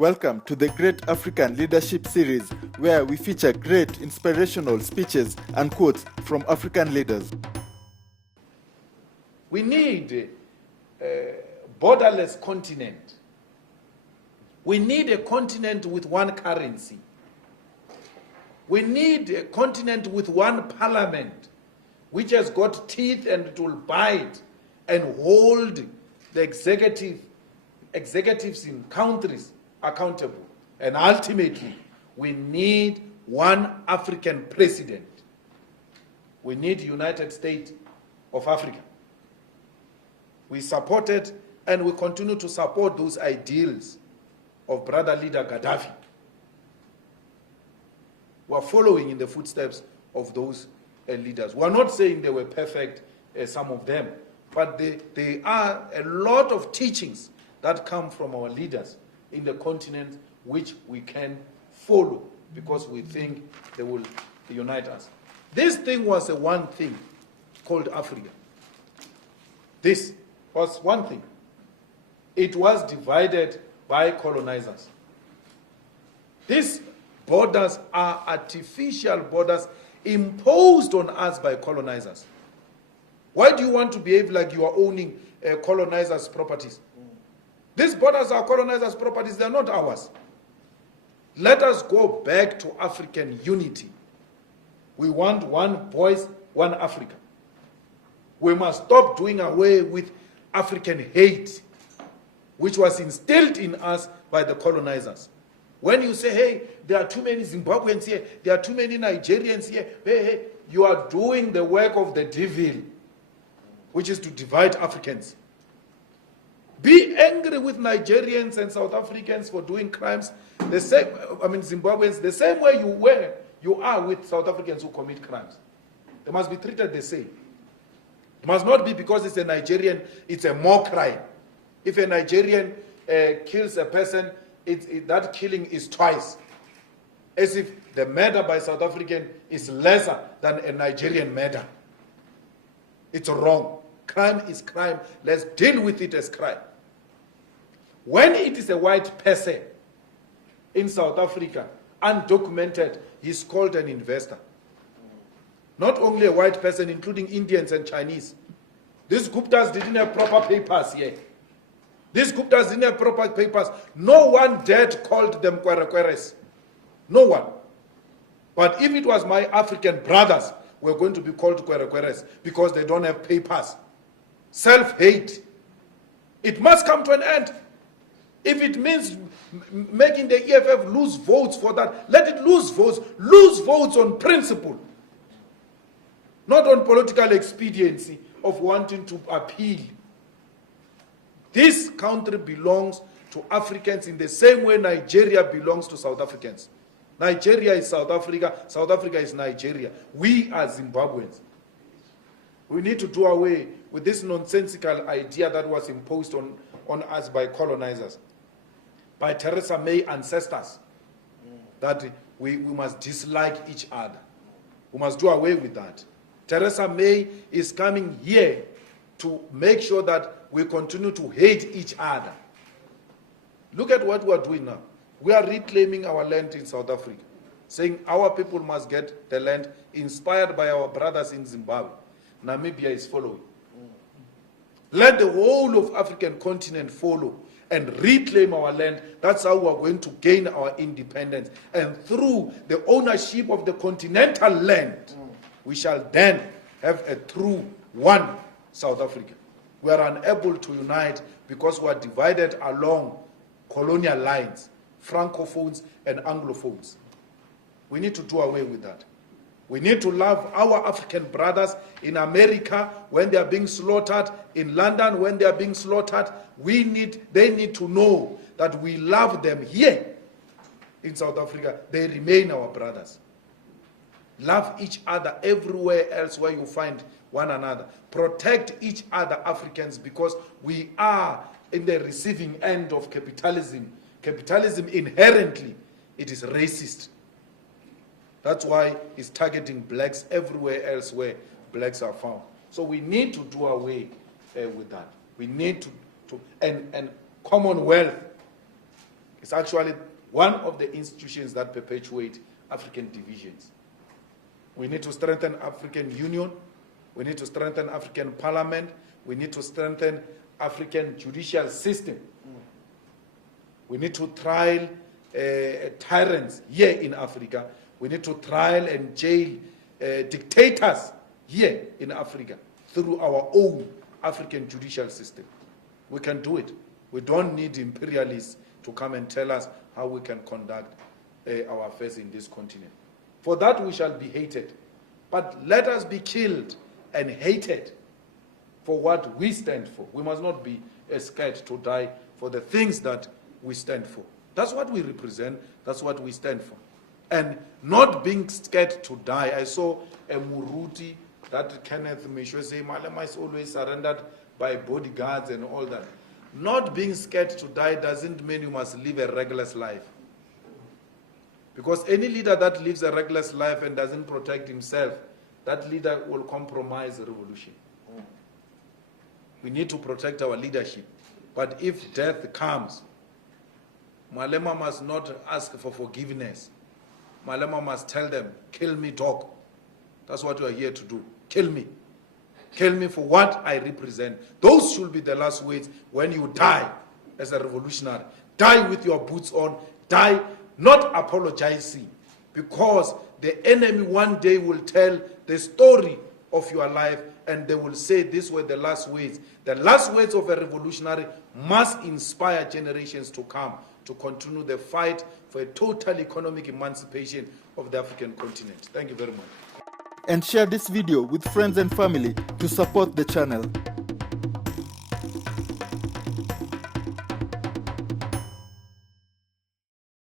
Welcome to the Great African Leadership Series, where we feature great inspirational speeches and quotes from African leaders. We need a borderless continent. We need a continent with one currency. We need a continent with one parliament, which has got teeth and it will bite and hold the executives in countries accountable. And ultimately, we need one African president. We need United States of Africa. We supported and we continue to support those ideals of brother leader Gaddafi. We are following in the footsteps of those leaders. We are not saying they were perfect, some of them, but there are a lot of teachings that come from our leaders in the continent which we can follow because we think they will unite us. This thing was a one thing called Africa. This was one thing. It was divided by colonizers. These borders are artificial borders imposed on us by colonizers. Why do you want to behave like you are owning colonizers' properties? These borders are colonizers' properties, they are not ours. Let us go back to African unity. We want one voice, one Africa. We must stop doing away with African hate, which was instilled in us by the colonizers. When you say, hey, there are too many Zimbabweans here, there are too many Nigerians here, hey, you are doing the work of the devil, which is to divide Africans. Be angry with Nigerians and South Africans for doing crimes, the same, Zimbabweans, the same way you are with South Africans who commit crimes. They must be treated the same. It must not be because it's a Nigerian, it's a more crime. If a Nigerian kills a person, that killing is twice. As if the murder by South African is lesser than a Nigerian murder. It's wrong. Crime is crime. Let's deal with it as crime. When it is a white person in South Africa, undocumented, he's called an investor. Not only a white person, including Indians and Chinese. These Guptas didn't have proper papers yet. These Guptas didn't have proper papers. No one dared called them Kwerekweres. No one. But if it was my African brothers, we're going to be called Kwerekweres because they don't have papers. Self-hate. It must come to an end. If it means making the EFF lose votes for that, let it lose votes. Lose votes on principle. Not on political expediency of wanting to appeal. This country belongs to Africans in the same way Nigeria belongs to South Africans. Nigeria is South Africa, South Africa is Nigeria. We are Zimbabweans. We need to do away with this nonsensical idea that was imposed on us by colonizers, by Theresa May ancestors, that we must dislike each other. We must do away with that. Theresa May is coming here to make sure that we continue to hate each other. Look at what we are doing now. We are reclaiming our land in South Africa, saying our people must get the land inspired by our brothers in Zimbabwe. Namibia is following. Let the whole of African continent follow and reclaim our land. That's how we are going to gain our independence. And through the ownership of the continental land, we shall then have a true one South Africa. We are unable to unite because we are divided along colonial lines, Francophones and Anglophones. We need to do away with that. We need to love our African brothers in America when they are being slaughtered, in London when they are being slaughtered. They need to know that we love them here in South Africa. They remain our brothers. Love each other everywhere else where you find one another. Protect each other, Africans, because we are in the receiving end of capitalism. Capitalism inherently, it is racist. That's why it's targeting blacks everywhere else where blacks are found. So we need to do away with that. We need to and Commonwealth It's actually one of the institutions that perpetuate African divisions. We need to strengthen African Union. We need to strengthen African Parliament. We need to strengthen African judicial system. We need to trial tyrants here in Africa. We need to trial and jail dictators here in Africa through our own African judicial system. We can do it. We don't need imperialists to come and tell us how we can conduct our affairs in this continent. For that we shall be hated. But let us be killed and hated for what we stand for. We must not be scared to die for the things that we stand for. That's what we represent. That's what we stand for. And not being scared to die. I saw a Muruti that Kenneth Mishwe say, Malema is always surrendered by bodyguards and all that. Not being scared to die doesn't mean you must live a reckless life. Because any leader that lives a reckless life and doesn't protect himself, that leader will compromise the revolution. We need to protect our leadership. But if death comes, Malema must not ask for forgiveness. Malema must tell them, kill me, dog. That's what we are here to do. Kill me. Kill me for what I represent. Those should be the last words when you die as a revolutionary. Die with your boots on. Die not apologizing, because the enemy one day will tell the story of your life and they will say these were the last words. The last words of a revolutionary must inspire generations to come to continue the fight for a total economic emancipation of the African continent. Thank you very much. And share this video with friends and family to support the channel.